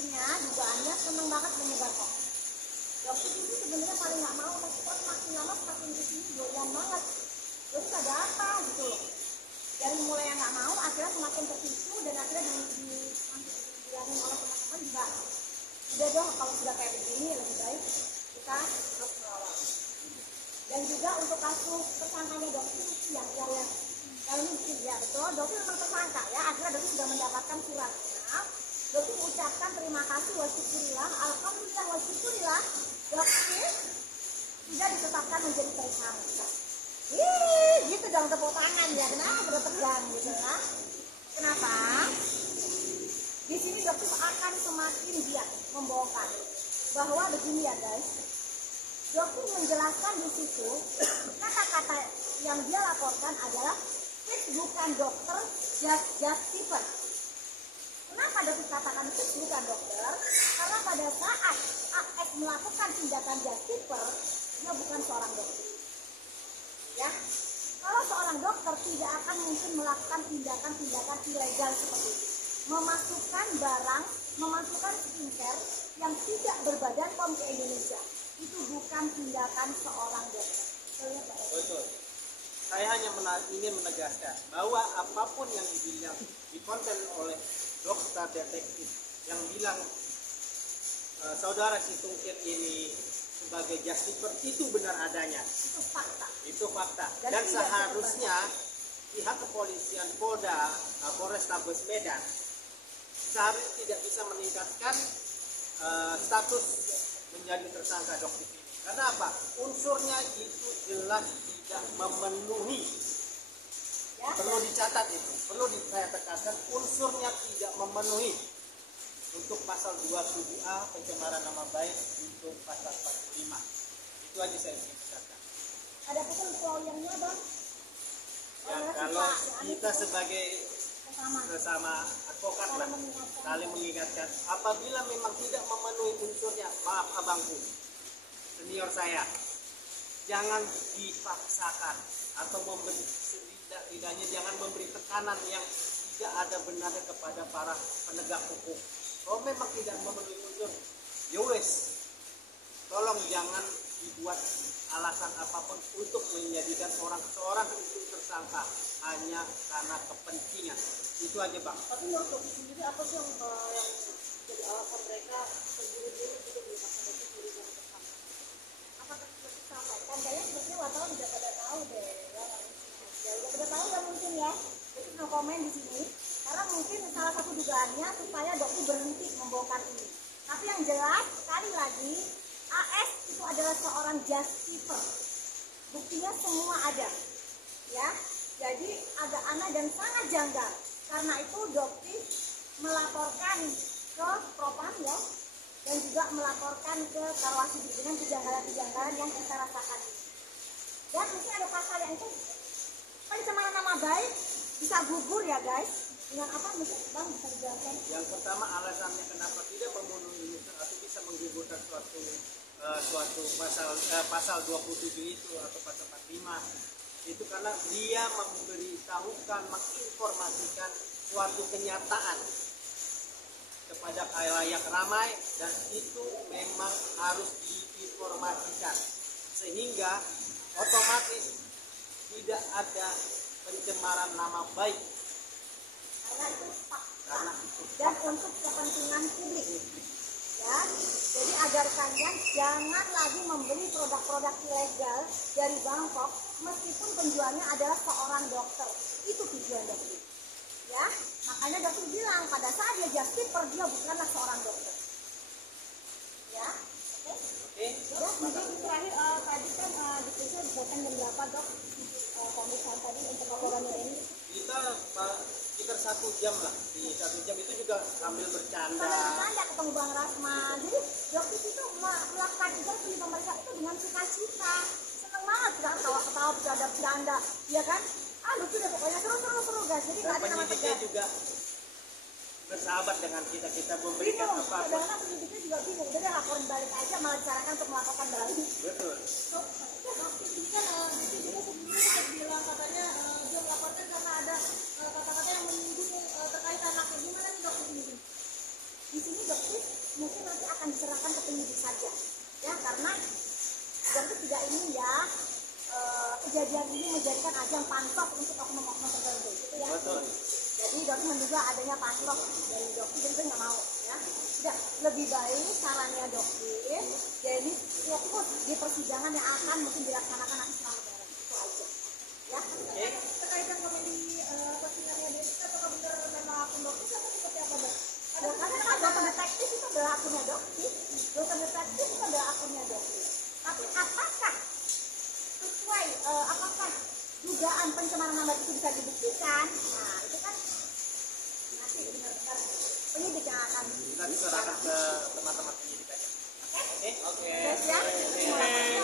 dokternya dugaannya seneng banget menyebar hoax. Dokter itu sebenarnya paling nggak mau, tapi kok semakin lama semakin kesini doyan banget. Terus ada apa gitu loh. Dari mulai yang nggak mau, akhirnya semakin tertipu dan akhirnya dibilangin oleh teman-teman juga. Udah dong, kalau sudah kayak begini lebih baik kita harus melawan. Dan juga untuk kasus tersangkanya dokter yang kalau ini ya betul, dokter memang tersangka ya. Akhirnya dokter sudah mendapatkan suratnya. Dokter mengucapkan terima kasih wa syukurillah, alhamdulillah wa syukurillah, dokter sudah ditetapkan menjadi tersangka. Gitu dong tepuk tangan ya. Kenapa sudah tegang gitu ya? Kenapa? Di sini dokter akan semakin giat membongkar bahwa begini ya guys. Dokter menjelaskan di situ kata-kata yang dia laporkan adalah bukan dokter just keeper. Kenapa dokter katakan itu bukan dokter? Karena pada saat AS melakukan tindakan just keeper, dia bukan seorang dokter. Ya, kalau seorang dokter tidak akan mungkin melakukan tindakan-tindakan ilegal seperti itu. Memasukkan barang, memasukkan skincare yang tidak berbadan POM ke Indonesia. Itu bukan tindakan seorang dokter. Betul. Saya hanya ingin menegaskan bahwa apapun yang dibilang dikonten oleh dokter detektif yang bilang saudara Situngkit ini sebagai justiper itu benar adanya. Itu fakta. Itu fakta. Dan seharusnya pihak kepolisian Polda Polrestabes Medan seharusnya tidak bisa meningkatkan status menjadi tersangka dokter ini. Karena apa? Unsurnya itu jelas tidak memenuhi. Ya. Perlu dicatat itu. Perlu saya tekankan unsurnya tidak memenuhi untuk pasal 27A pencemaran nama baik untuk pasal 45. Itu aja saya ingin tekankan. Ada pun lawyernya bang? Ya, kalau kita sebagai sesama advokat lah saling mengingatkan apabila memang tidak memenuhi unsurnya, maaf abangku senior saya, jangan dipaksakan atau memberi setidaknya jangan memberi tekanan yang tidak ada benarnya kepada para penegak hukum. Kalau memang tidak memenuhi unsur, ya wes, tolong jangan dibuat alasan apapun untuk menjadikan seorang itu tersangka hanya karena kepentingan. Itu aja bang. Tapi menurut dokter sendiri apa sih yang jadi alasan mereka terburu-buru gitu dipaksa dokter sendiri jadi tersangka? Apakah sudah disampaikan? Kayaknya sepertinya wartawan udah pada tahu deh ya. Ya udah pada tahu ya mungkin ya. Jadi no komen di sini. Karena mungkin salah satu dugaannya supaya dokter berhenti membongkar ini. Tapi yang jelas sekali lagi AS itu adalah seorang justiper. Buktinya semua ada. Ya. Jadi agak aneh dan sangat janggal. Karena itu dokter melaporkan ke Propam ya, dan juga melaporkan ke Karwasdi dengan kejanggalan-kejanggalan yang kita rasakan ini. Dan mungkin ada pasal yang itu pencemaran nama baik bisa gugur ya guys. Dengan apa mungkin bang bisa dijelaskan? Yang pertama alasannya kenapa tidak memenuhi unsur atau bisa menggugurkan suatu pasal 27 itu atau pasal 45 itu karena dia memberitahukan, menginformasikan suatu kenyataan kepada khalayak ramai dan itu memang harus diinformasikan sehingga otomatis tidak ada pencemaran nama baik karena itu fakta dan untuk kepentingan publik ya. Jadi agar kalian jangan lagi membeli produk-produk ilegal dari Bangkok meskipun penjualnya adalah seorang dokter. Itu tujuan dokter ya. Makanya dokter bilang pada saat dia justiper dia bukanlah seorang dokter ya. Oke. Ya, mungkin terakhir tadi kan diskusi bukan jam berapa dok pemeriksaan tadi untuk laporannya ini? Kita sekitar 1 jam lah. Di 1 jam itu juga sambil bercanda. Ketemu Bang Rasman. Jadi dokter itu melakukan interview pemeriksaan itu dengan sukacita. Seneng banget kan ketawa-ketawa bercanda-bercanda, ya kan? Lucu deh pokoknya seru guys. Jadi nggak ada nama penyidiknya juga bersahabat dengan kita memberikan apa. Karena penyidiknya juga bingung. Udah deh laporin balik aja malah disarankan untuk melaporkan balik. Betul. Waktu itu kan itu juga sebelumnya bilang katanya dia melaporkan karena ada kata-kata yang menyinggung terkait anaknya. Gimana nih dokter ini? Di sini dokter mungkin nanti akan diserahkan ke penyidik saja, ya karena dokter tidak ingin ya kejadian ini menjadikan ajang pantok untuk oknum-oknum tertentu, gitu ya. Betul. Jadi dokter menduga adanya pantok dari dokter, jadi nggak mau, ya. Sudah lebih baik sarannya dokter, jadi fokus di persidangan yang akan mungkin dilaksanakan nanti setelah lebaran, itu aja, ya. Oke. Terkait dengan komedi postingannya Jessica, apakah benar memang akun dokter atau seperti apa dok? Karena kan dokter detektif itu adalah akunnya dokter, dokter detektif itu adalah akunnya dokter. Tapi apakah sesuai, apakah dugaan pencemaran nama itu bisa dibuktikan? Nah itu kan nanti benar-benar penyidik yang akan Kita diserahkan ke teman-teman penyidik aja. Oke. Guys, ya. Terima kasih.